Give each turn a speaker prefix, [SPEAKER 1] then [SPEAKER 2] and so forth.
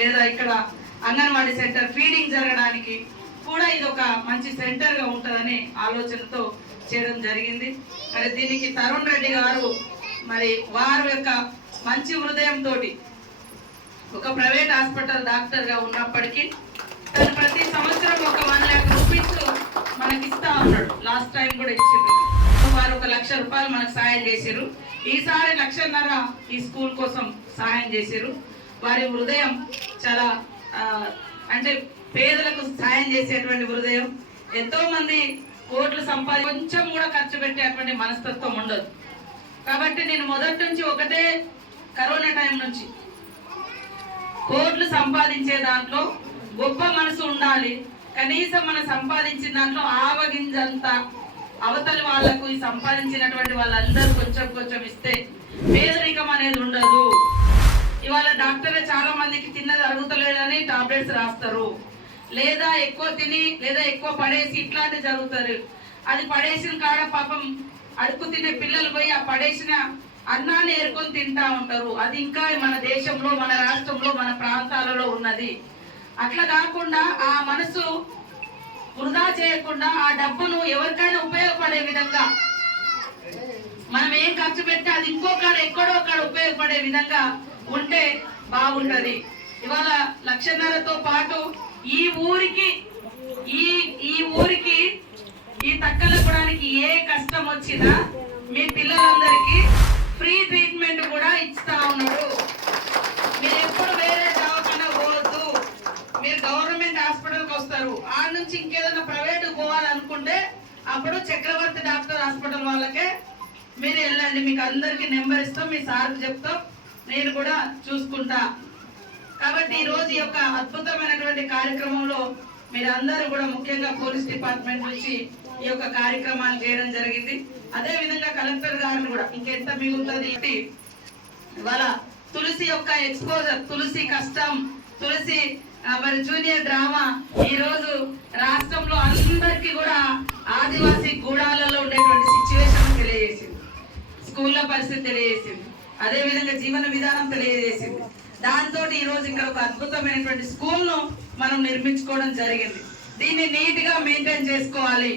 [SPEAKER 1] లేదా ఇక్కడ anganwadi centre feeding జరగడానికి కూడా ఇది ఒక మంచి సెంటర్గా ఉంటుందనే ఉంటుందని ఆలోచనతో చేయడం జరిగింది. మరి దీనికి తరుణ్ రెడ్డి గారు మరి వారి యొక్క మంచి హృదయంతో ఒక ప్రైవేట్ హాస్పిటల్ డాక్టర్గా ఉన్నప్పటికీ తను ప్రతి సంవత్సరం ఒక వన్ ల్యాక్ రూపీస్ మనకి ఇస్తా ఉన్నాడు. లాస్ట్ టైం కూడా ఇచ్చింది. వారు ఒక లక్ష రూపాయలు మనకు సాయం చేశారు ఈసారి లక్షన్నర ఈ స్కూల్ కోసం సహాయం చేశారు వారి హృదయం చాలా అంటే పేదలకు సాయం చేసేటువంటి హృదయం. ఎంతో మంది కోట్లు సంపాది కొంచెం కూడా ఖర్చు పెట్టేటువంటి మనస్తత్వం ఉండదు. కాబట్టి నేను మొదటి నుంచి ఒకటే కరోనా టైం నుంచి. కోట్లు సంపాదించే దాంట్లో గొప్ప మనసు ఉండాలి. కనీసం మనం సంపాదించిన దాంట్లో ఆవగింజంత అవతలి వాళ్ళకు సంపాదించినటువంటి వాళ్ళందరూ కొంచెం కొంచెం ఇస్తే పేదరికం అనేది ఉండదు. ఇవాళ డాక్టర్లు చాలా మందికి తిన్నది అరుగుతలేదని టాబ్లెట్స్ రాస్తారు. లేదా ఎక్కువ తిని లేదా ఎక్కువ పడేసి ఇట్లాంటివి జరుగుతారు. అది పడేసిన కాడ పాపం అడుగు తినే పిల్లలు పోయి ఆ పడేసిన అన్నాన్ని ఏరుకొని తింటా ఉంటారు. అది ఇంకా మన దేశంలో మన రాష్ట్రంలో మన ప్రాంతాలలో ఉన్నది. అట్లా కాకుండా ఆ మనసు వృధా చేయకుండా ఆ డబ్బును ఎవరికైనా ఉపయోగపడే విధంగా మనం ఏం ఖర్చు పెట్టి అది ఇంకో ఎక్కడో కాడ ఉపయోగపడే విధంగా ఉంటే బాగుంటది. ఇవాళ లక్షన్నరతో పాటు ఈ ఊరికి ఈ ఈ ఊరికి ఈ తక్కలపుడానికి ఏ కష్టం వచ్చినా మీ పిల్లలందరికీ ఫ్రీ ట్రీట్మెంట్ కూడా ఇస్తా ఉన్నాడు మీరు ఎప్పుడు వేరే దవాఖాన పోవద్దు. మీరు గవర్నమెంట్ హాస్పిటల్కి వస్తారు. ఆ నుంచి ఇంకేదైనా ప్రైవేట్ పోవాలనుకుంటే అప్పుడు చక్రవర్తి డాక్టర్ హాస్పిటల్ వాళ్ళకే మీరు వెళ్ళండి. మీకు అందరికీ నెంబర్ ఇస్తాం. మీ సార్కి చెప్తాం. నేను కూడా చూసుకుంటా. కాబట్టి ఈ రోజు యొక్క అద్భుతమైనటువంటి కార్యక్రమంలో మీరందరూ కూడా ముఖ్యంగా పోలీస్ డిపార్ట్మెంట్ నుంచి ఈ యొక్క కార్యక్రమాలు చేయడం జరిగింది. అదే విధంగా కలెక్టర్ గారిని కూడా ఇంకెంత మిగులుతుంది ఇవాళ తులసి యొక్క ఎక్స్పోజర్ తులసి కష్టం తులసి మరి జూనియర్ డ్రామా ఈ రోజు రాష్ట్రంలో అందరికీ కూడా ఆదివాసీ గూడాలలో ఉండేటువంటి సిచ్యువేషన్ తెలియజేసింది. స్కూళ్ళ పరిస్థితి తెలియజేసింది. అదే విధంగా జీవన విధానం తెలియజేసింది. దాంతో ఈ రోజు ఇక్కడ ఒక అద్భుతమైనటువంటి స్కూల్ను మనం నిర్మించుకోవడం జరిగింది. దీన్ని నీట్గా మెయింటైన్ చేసుకోవాలి.